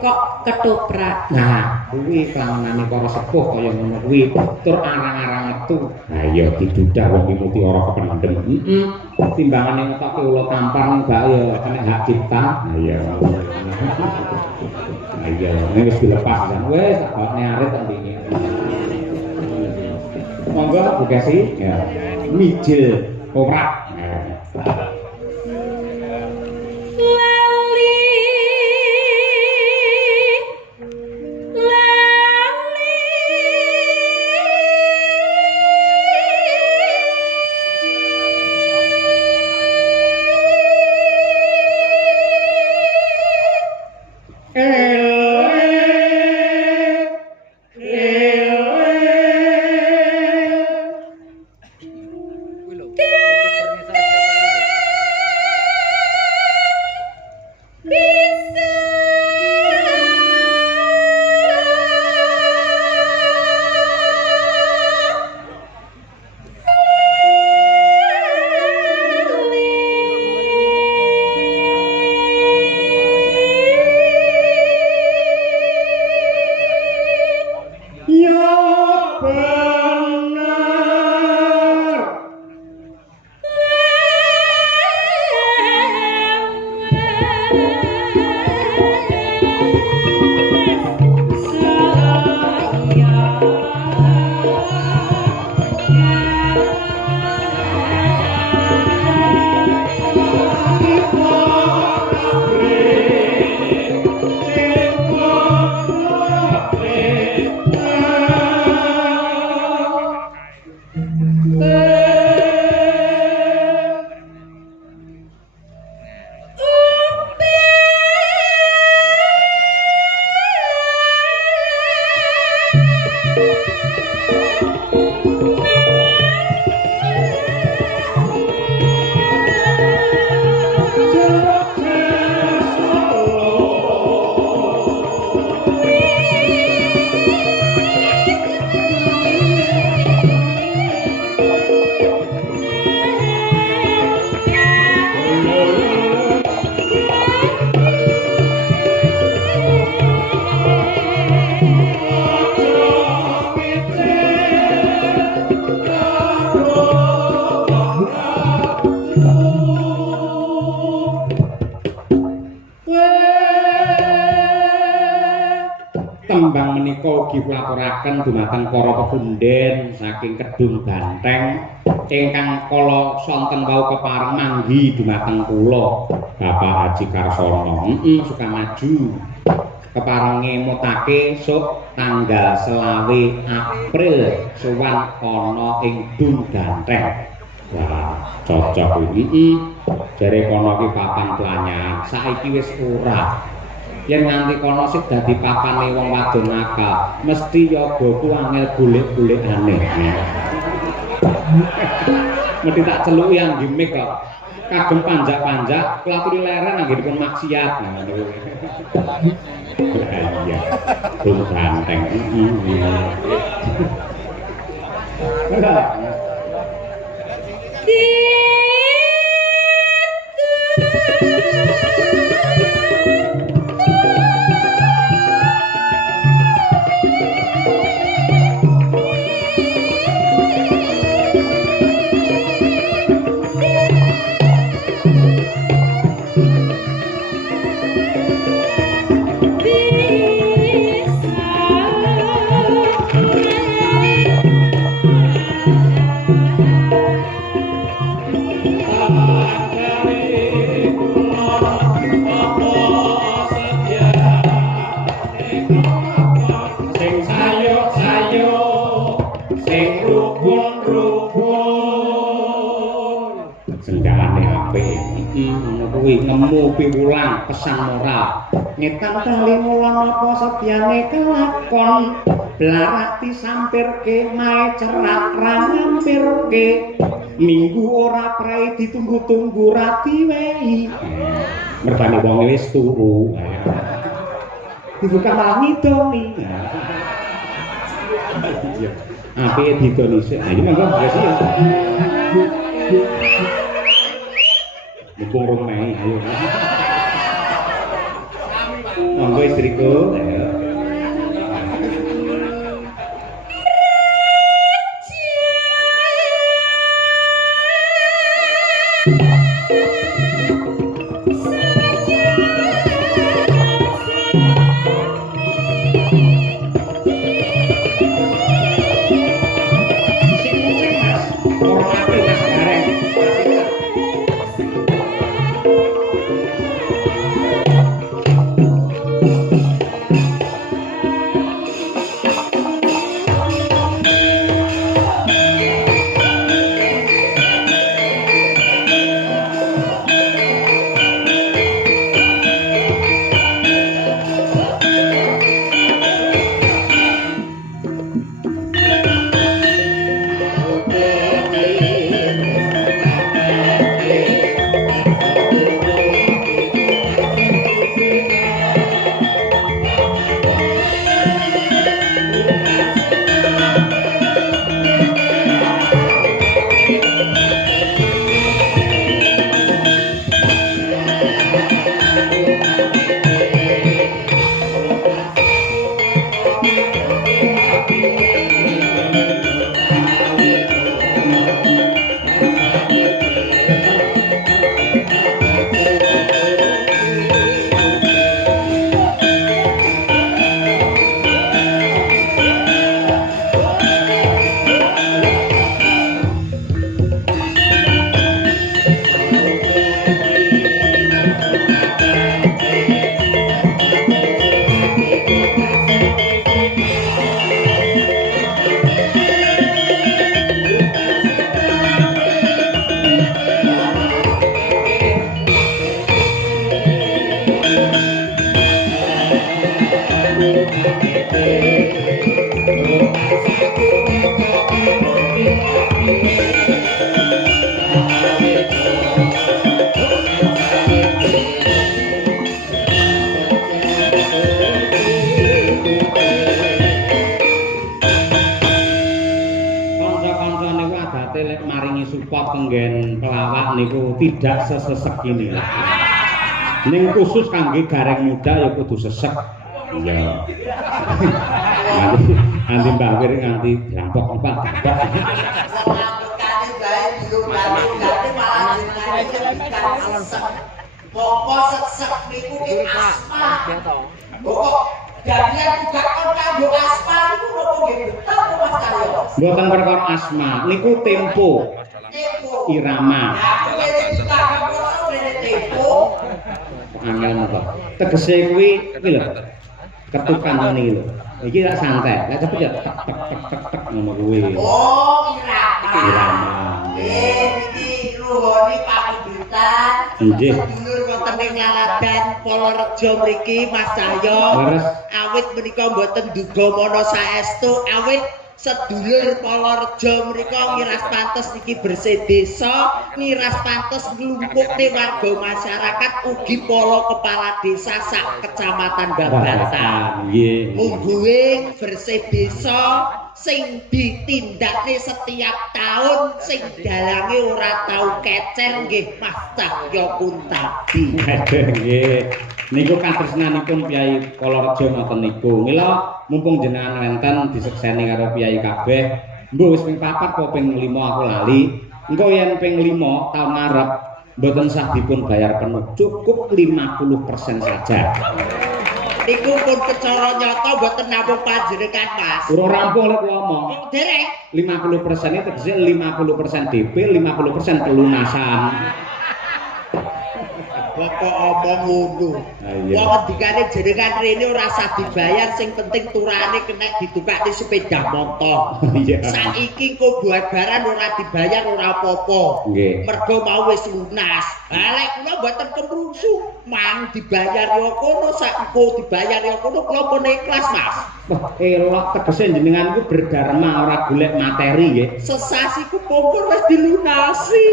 kok ketoprak. Nah, kuwi kelamonane para sepuh kaya ngono kuwi tur arang-arang metu. Ha iya didudah wong iki mutiara kependhem. Timbangane ngetokke ula tampar mbak ya kena hak cipta. Ha iya. Ha iya, wis dilepas kan. Wis tak bakne arit tak ndingi. Monggo Bu Kesi, ya. Mijil ora. Tembang menika ugi kulaturaken dumateng para pepunden saking Kedung Banteng ingkang kala sonten wau kepareng manggi dumateng kula Bapak Haji Karsono. Sukamaju kepareng ngemutake sok tanggal 20 April sowan ana ing Dung Banteng. Wah, cocok iki. Jare kono iki papan pelanyan, saiki wis ora. Yen nganti kono sik dadi papane wong wadon nakal, mesti yogaku angel golek-golekane. Mesti tak celuki yang gimik kok. Kagem panjak-panjak, klaturi leren anggenipun maksiat. Nah, niku. Iya. Dung Banteng. Nemu piwulang pesan moral ngetan kali mulan apa sedyane kelakon blarati sampirke mae cerak ra ngampirke minggu ora prei ditunggu-tunggu ra diwehi mertane wong wis turu dibuka malah ngidoni apike didoni sik ayo monggo guys ya mumpung rong Mei ayo Monggo istriku. Ayo. Tidak sesesek ini lah. Ning khusus kangge gareng muda ya kudu sesek. Iya. Nanti Mbak Wir nganti rampok empat. Pokok sesek niku ki asma. Pokok jadian juga kon kanggo asma niku nopo nggih betul Mas Karyo. Mboten perkara asma, niku tempo. Irama. Angel napa? Tegese kuwi iki lho. Ketukan ngene lho. Iki tak santai. Lah cepet ya tek tek tek tek tek ngono kuwi. Oh, irama. Irama. Iki ruhone pambitan. Nggih. Sedulur wonten ing Laladan Polorejo mriki Mas Cahyo. Leres. Awit menika mboten duga mana saestu awit sedulur Polorejo mrika ngiras pantes iki bersih desa, ngiras pantes nglumpukne warga masyarakat ugi para kepala desa sak kecamatan Babatan. Nggih. Mungguing bersih desa sing ditindakne setiap tahun sing dalange ora tau kecer nggih Mas Cahyo Kuntabi. Nggih. Niku katresnanipun Kyai Polorejo ngoten niku. Mila mumpung jenengan wenten disekseni karo Kyai kabeh, mbuh wis ping 4 apa ping 5 aku lali. Engko yen ping 5 taun ngarep mboten sah dipun bayar penuh, cukup 50% saja. Niku pun kecara nyata mboten namung panjenengan Mas. Ora rampung lek kula omong. Oh, dereng. 50% itu tegese 50% DP, 50% pelunasan. Kok omong ngono. Iya. Wong ngendikane jenengan rene ora usah dibayar, sing penting turane kena ditukakne sepeda motor. Iya. Saiki kok buat barang ora dibayar ora apa-apa. Nggih. Mergo mau wis lunas. Lah lek kula mboten kemrungsu, mang dibayar ya kono, saiki dibayar ya kono kula pun ikhlas, Mas. Wah, elok tegese jenengan iku berdharma ora golek materi nggih. Sesasi kepungkur wis dilunasi.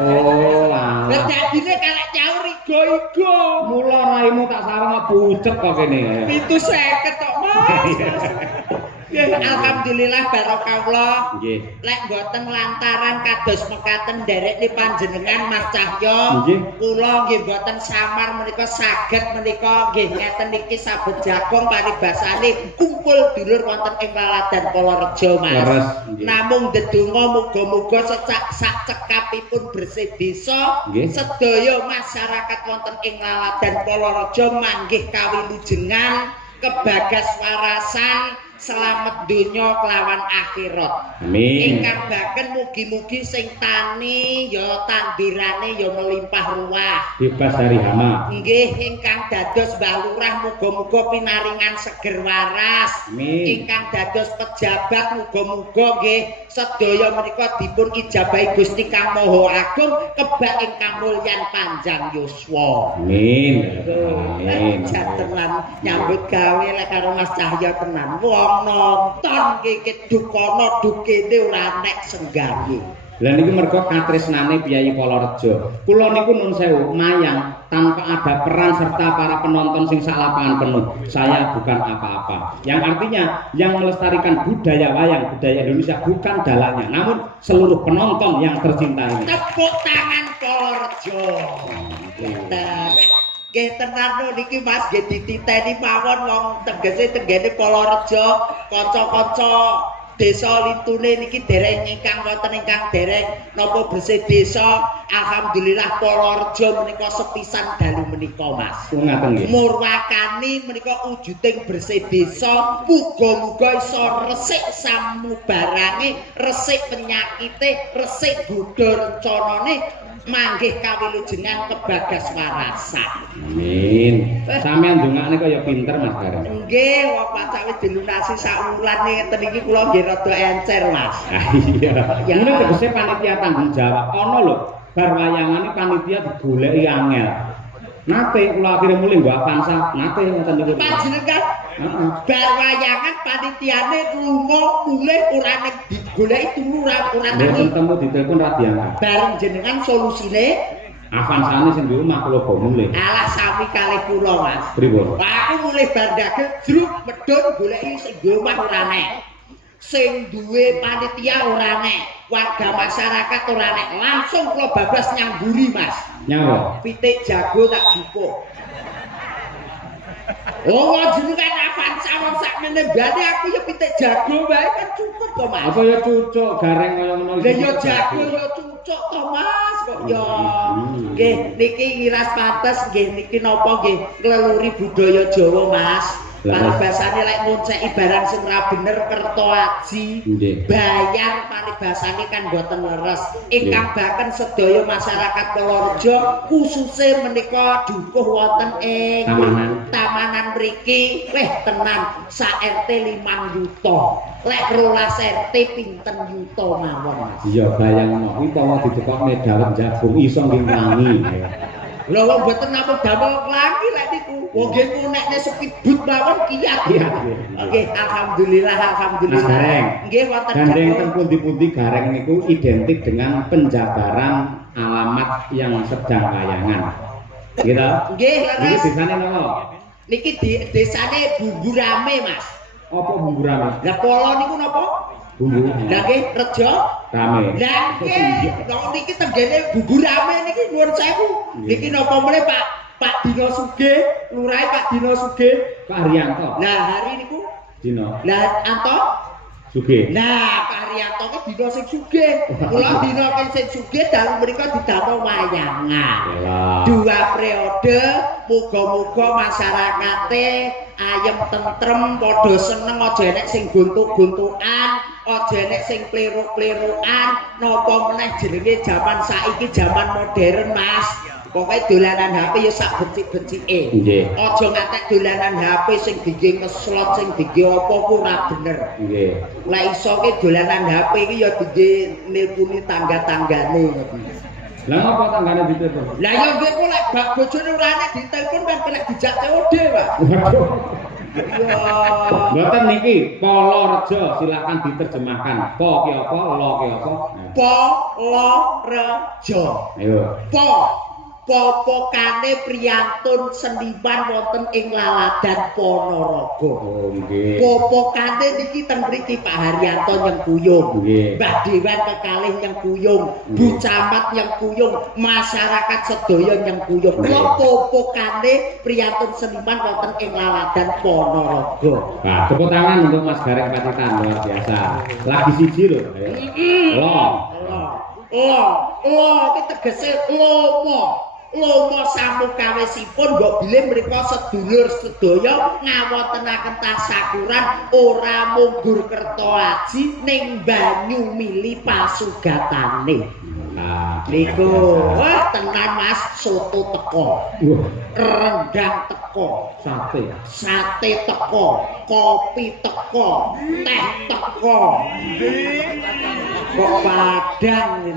Oh, Lah dadine kalek nyaur igo-igo. mula raimu tak sareng bucek kok kene. 750 tok, Mas. Alhamdulillah barokahullah. Nggih. Lek mboten lantaran kados mekaten nderekne panjenengan Mas Cahyo, Nggih. kula nggih mboten samar menika saged menika nggih ngeten iki sabet jagung paribasane kumpul dulur wonten ing Laladan Polorejo Mas. Leres, nggih. Namung ndedonga muga-muga sak cekapipun bersih desa Nggih. sedaya masyarakat wonten ing Laladan Polorejo manggih kawilujengan kebagas warasan selamat donya kelawan akhirat. Amin. Ingkang baken mugi-mugi sing tani ya tandirane ya melimpah ruah. Bebas dari hama. Nggih ingkang dados Mbah Lurah muga-muga pinaringan seger waras. Amin. Ingkang dados pejabat muga-muga nggih sedaya menika dipun ijabahi Gusti Kang Maha Agung kebak ingkang mulyan panjang yuswa. Amin. Amin. Jatenan nyambut gawe lek karo Mas Cahyo tenan. Wong nonton iki dukono dukene ora nek senggawe. Lah niki mergo katresnane Piyayi Polorejo. Kula niku nun sewu mayang tanpa ada peran serta para penonton sing sak lapangan penuh. Saya bukan apa-apa. Yang artinya yang melestarikan budaya wayang, budaya Indonesia bukan dalannya, namun seluruh penonton yang tercinta ini. Tepuk tangan Polorejo. Nggih tenan niki Mas nggih dititeni mawon wong tegese tenggene Polorejo, kanca-kanca desa lintune niki dereng ingkang wonten ingkang dereng napa bersih desa. Alhamdulillah Polorejo menika sepisan dalu menika Mas. Ngaten nggih. Murwakani menika wujuding bersih desa, muga-muga iso resik samubarange, resik penyakite, resik godha rencanane manggih kawilujengan kebagas warasan. Amin. Sampeyan ndongakne kaya pinter Mas Gareng. Nggih, wong pancak wis dilunasi sak wulan ngeten iki kula nggih rada encer, Mas. Ah iya. Ya. Ini tegese panitia tanggung jawab. Ana lho, bar wayangane panitia digoleki angel. Nate kula akhire mulih mbok Avanza, nate ngoten niku. Panjenengan Heeh. bar wayangan panitiane lunga mulih ora nek digoleki turu ora Nek tangi. ketemu ditelepon ra diangkat. Bareng jenengan solusine Avanzane sing di omah kula go mulih. alah sami kalih kula, Mas. Pripun? Aku mulih bar dagel jruk medhun goleki sing di omah ora nek. Sing duwe panitia ora nek, warga masyarakat ora nek. Langsung kula bablas nyamburi, Mas. Nyawa. Pitik jago tak jupuk. Oh, jenengan Avanza wong sakmene mbane aku ya pitik jago wae kan cukup to, Mas. Apa ya cucuk gareng kaya ngono. Lah ya jago ya cucuk to, Mas. Kok ya. Nggih, niki ngiras pates nggih niki napa nggih ngleluri budaya Jawa, Mas. Paribasane lek ngonceki barang sing ora bener kerto aji. Nggih. Bayar paribasane kan boten leres. Ingkang baken sedaya masyarakat Polorejo khususnya menika dukuh wonten ing tamanan mriki. Weh tenan sak RT 5 yuta. Lek 12 RT pinten yuta mawon, Mas. Iya bayangno kuwi pawa didekokne dawet jagung iso ngintangi. Lha wong mboten namung damel klangi lek niku. Wong nggih ngunekne speedboat mawon kiyat. Oke, alhamdulillah alhamdulillah. Mas Gareng. Nggih wonten Gandeng jago. ten pundi-pundi gareng niku identik dengan penjabaran alamat yang sedang wayangan. Gitu. Nggih, Iki leres. desane napa? Niki desane Bumbu Rame, Mas. Apa bumbu rame? Lah Polo niku napa? Bumbu Lah nggih Rejo. rame. Lah nggih, niki tenggene Bumbu Rame niki nuwun sewu. Niki napa meneh Pak Dino Sugih, Lurahe Pak Dino Sugih. Pak Haryanto. Lah hari niku. Dino Lah Anto. Sugih. Nah, Pak Haryanto ki dina sing sugih. Kula dina sing sugih dalu mriku didamel wayangan. Yalah. 2 periode, muga-muga masyarakate ayem tentrem, padha seneng, aja enek sing guntuk-guntukan, aja enek sing pliruk-plirukan, napa meneh jenenge jaman saiki jaman modern, Mas. Pokoke dolanan HP ya sak becik-becike. Nggih. Aja ngatek dolanan HP sing dingge ngeslot, sing dingge apa ku ora bener. Nggih. Lah iso ke dolanan HP iki ya dingge nilpuni tangga-tanggane. Lah ngapa tanggane ditelepon? Lah ya nggih kok lek bab bojone ora nek ditelepon kan kena dijak COD, Pak. Waduh. Ya. Mboten niki Polorejo silakan diterjemahkan. Po ki apa, lo ki apa? Polorejo. Ayo. Po popokane priyantun seniman wonten ing Laladan Ponorogo. Oh nggih. Popokane niki teng mriki Pak Haryanto nyengkuyung. Nggih. Mbah Dewan kekalih nyengkuyung, Bu Camat nyengkuyung, masyarakat sedaya nyengkuyung. Kula popokane priyantun seniman wonten ing Laladan Ponorogo. Nah, tepuk tangan untuk Mas Gareng Pacitan luar biasa. Lagi siji lho. Lo. Iki tegese lomo samukawesipun mbok bilih mriku sedulur sedaya ngawontenaken tasyakuran ora munggur kerto aji ning banyu mili pasugatane. Nah, Niku wah tenan Mas soto teko. Rendang teko, sate teko, kopi teko, teh teko. Kok padang ini.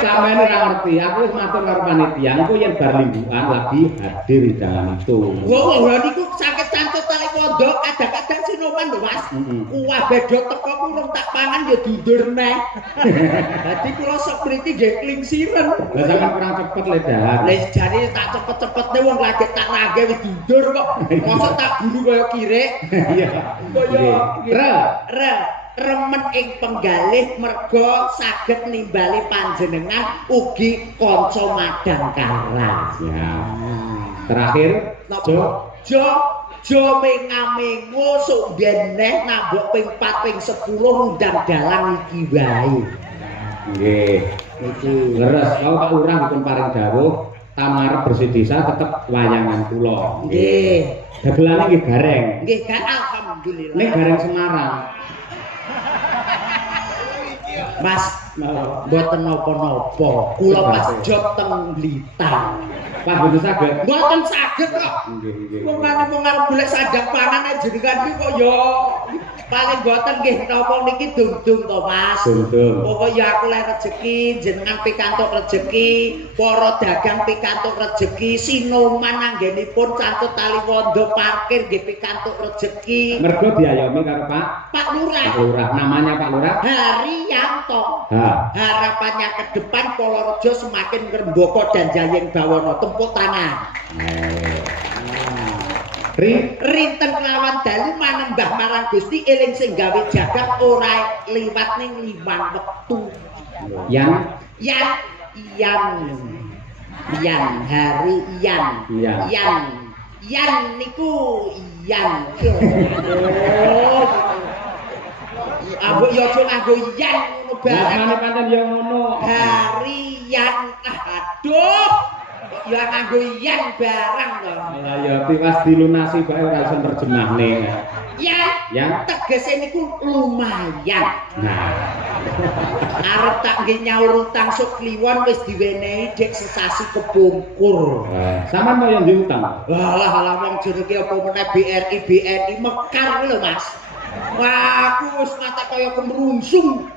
sampeyan ora ngerti, aku wis matur karo panitia, engko yen bar lingkungan lagi hadir di dalam itu. Wah, niku sakit cantut tali pondok, kadang-kadang sinoman lho Mas. Kuah bedo teko kurang tak pangan ya dundur neh. Dadi kula sok mriki nggih klingsiren. Lah sampeyan kurang cepet le dalan. Lah jane tak cepet-cepetne wong lagi tak nagih wis dundur kok. Mosok tak guru kaya kirek. Iya. Kaya remen ing penggalih merga saged nimbali panjenengan ugi kanca madang karang. Ya. Terakhir, Jo mengamengo sok beneh nambok ping 4 ping 10 undang dalang iki wae. nggih. Iki Leres kalau Pak Lurah dipun paring dawuh tamarep bersih desa tetep wayangan kula. nggih. Dagelane nggih gareng. Nggih kan alhamdulillah. Ning gareng Semarang. Mas, mboten napa-napa. Kula pas job teng Blitar. Pak boten saged. Mboten saged kok. Nggih. Wong ngarep golek sandang pangan ae jenengan iki kok ya paling mboten nggih napa niki dung-dung to Mas. Dung-dung. Pokoke ya aku lek rezeki jenengan pikantuk rezeki, para dagang pikantuk rezeki, sinoman anggenipun cantut tali wondo parkir nggih pikantuk rezeki. Mergo diayomi karo Pak Lurah. Pak Lurah. Namanya Pak Lurah? Haryanto. Ha. Harapannya ke depan Polorejo semakin ngrembaka dan jayeng bawana. Tepuk tangan. Rinten kelawan dalu manembah marang Gusti eling sing gawe jagat ora liwat ning limang wektu. Yang hari Yan niku Yan. Oh. Ambek yo aja nganggo Yan ngono bareng. Mana pancen yo ngono. Harian. Aduh. Ya nganggo Yan barang to. Lah ya tiwas dilunasi bae ora iso nerjemahne. Yan tegese niku lumayan. Nah, Arep tak nggih nyaur utang sok kliwon wis diwenehi dek sesasi kepungkur. sampean mau yang diutang. Alah wong jenenge apa meneh BRI mekar lho Mas. Wah, aku wis mata kaya kemrungsung.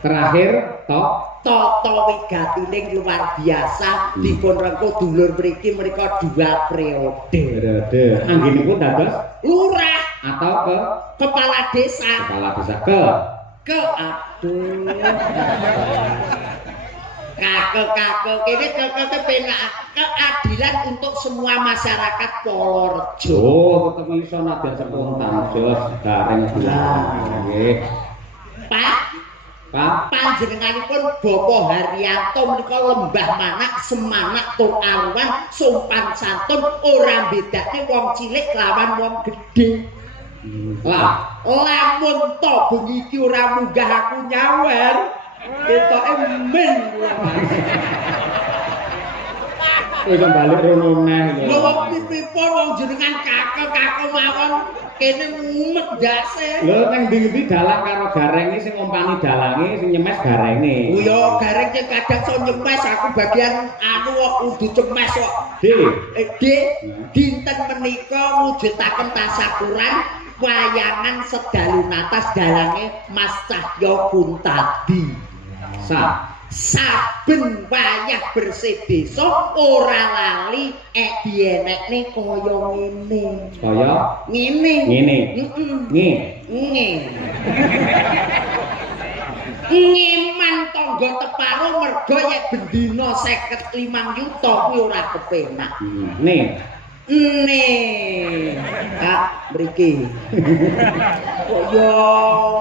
Terakhir Toto wigatining luar biasa dipun rengkuh dulur mriki menika 2 periode. Anggenipun dados Lurah atau kepala desa. kepala desa Ke aduh. Kakek kene kepenak keadilan untuk semua masyarakat Polorejo. Oh, tetep iso nadyan spontan jos gareng nggih. Pak Panjenenganipun Bapak Haryanto menika lembah manak semanak tur aruan sopan santun ora bedake wong cilik lawan wong gedhe. Lamun to bengi iki ora munggah aku nyawer ketoke men kula Mas. Wis balik rono neh. Lho wong pipipun wong jenengan kakek mawon kene mumet ndase. Lho nang ndi-ndi dalang karo garenge sing ngompani dalange sing nyemes garenge. Oh ya gareng sing kadang so nyemes aku bagian anu kok kudu cemes kok. Dik, dinten menika mujudaken tasyakuran wayangan sedalu natas dalange Mas Cahyo Kuntadi. Saben wayah bersih desa ora lali dienekne kaya ngene. Kaya ngene. Ngeman tangga teparo mergo yen bendina 55 yuta kuwi ora kepenak. Nih. Kak mriki. Kok yo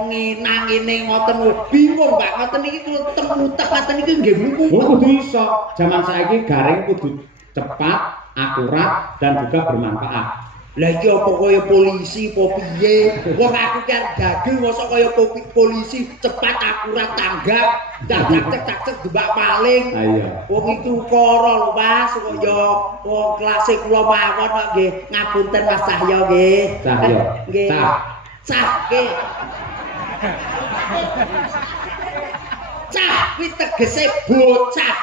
ngene ngoten bingung Pak, ngoten iki kulo temutek ngoten iki nggih mluku. Oh, kudu iso. Zaman saiki garing kudu cepat, akurat dan juga bermanfaat. Lah iki apa kaya polisi apa piye? Wong aku kan dagel mosok kaya polisi cepat akurat tanggap, cak debak paling. Iya. Wong iki ukara lho Mas, kaya wong klase kula mawon kok nggih. Ngapunten Mas Cahyo nggih. Cahyo. Nggih. Cah nggih. Cah kuwi tegese bocah.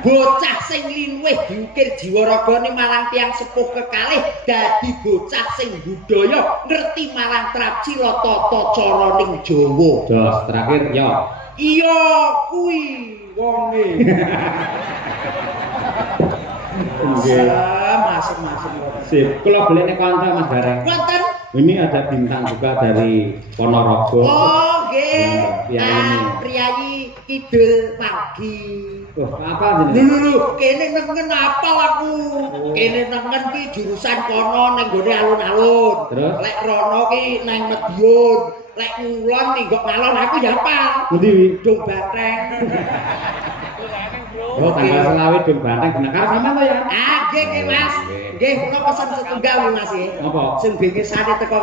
Bocah sing linwih diukir jiwa ragane marang tiyang sepuh kekalih dadi bocah sing budaya ngerti marang tracila tata caraning Jawa. Jos terakhir yo. Iya kuwi wonge. Nggih. Masuk. Sip, kula golekne kanca Mas Gareng. Wonten? Ini ada bintang juga dari Ponorogo. Oh, nggih. Priyayi. Priyayi Kidul Pagi. Oh, apa jenenge? Lho, kene nengen apal aku. Kene nengen ki jurusan kono ning gone alun-alun. Terus? Lek rono ki nang Madiun. Lek ngulon ning kok ngalon aku ya apal. Ngendi wi? Dung Banteng. Oh, tanggal selawe Dung Banteng benakar sampean to ya? Ah, nggih Mas. Nggih, kula pesen setunggal Mas nggih. Apa? Sing bingesane teko